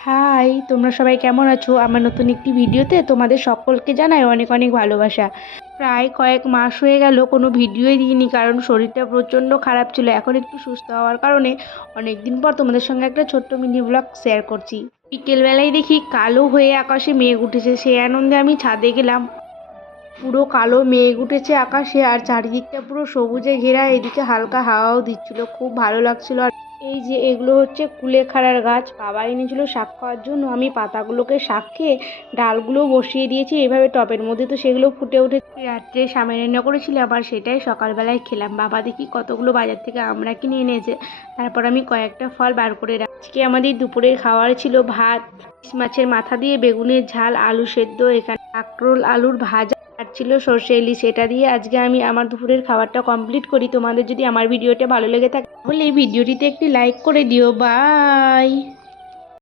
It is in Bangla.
হাই, তোমরা সবাই কেমন আছো? আমার নতুন একটি ভিডিওতে তোমাদের সকলকে জানাই অনেক অনেক ভালোবাসা। প্রায় কয়েক মাস হয়ে গেল কোনো ভিডিওই দিইনি, কারণ শরীরটা প্রচণ্ড খারাপ ছিল। এখন একটু সুস্থ হওয়ার কারণে অনেক দিন পর তোমাদের সঙ্গে একটা ছোট্ট মিনি ব্লগ শেয়ার করছি। বিকেলবেলায় দেখি কালো হয়ে আকাশে মেঘ উঠেছে, সেই আনন্দে আমি ছাদে গেলাম। পুরো কালো মেঘ উঠেছে আকাশে, আর চারিদিকটা পুরো সবুজে ঘেরা, এদিকে হালকা হাওয়াও দিচ্ছিল, খুব ভালো লাগছিল। আর এই যে এগুলো হচ্ছে কুলেখাড়ার গাছ, বাবা এনেছিল শাক খাওয়ার জন্য। আমি পাতাগুলোকে শাক খেয়ে ডালগুলো বসিয়ে দিয়েছি এইভাবে টবের মধ্যে, তো সেগুলো ফুটে উঠে রাত্রে সামনে রান্না করেছিলাম, আবার সেটাই সকালবেলায় খেলাম। বাবা দেখি কতগুলো বাজার থেকে আমরা কিনে এনেছে। তারপর আমি কয়েকটা ফল বার করে রাখছি। আজকে আমাদের দুপুরের খাওয়ার ছিল ভাত, ইলিশ মাছের মাথা দিয়ে বেগুনের ঝাল, আলু সেদ্ধ, এখানে কাঁকরোল আলুর ভাজা, আর ছিল সর্ষে ইলিশ। এটা দিয়ে আজকে আমি আমার দুপুরের খাবারটা কমপ্লিট করি। তোমাদের যদি আমার ভিডিওটা ভালো লেগে থাকে তাহলে ভিডিওটিতে একটি লাইক করে দিও। বাই।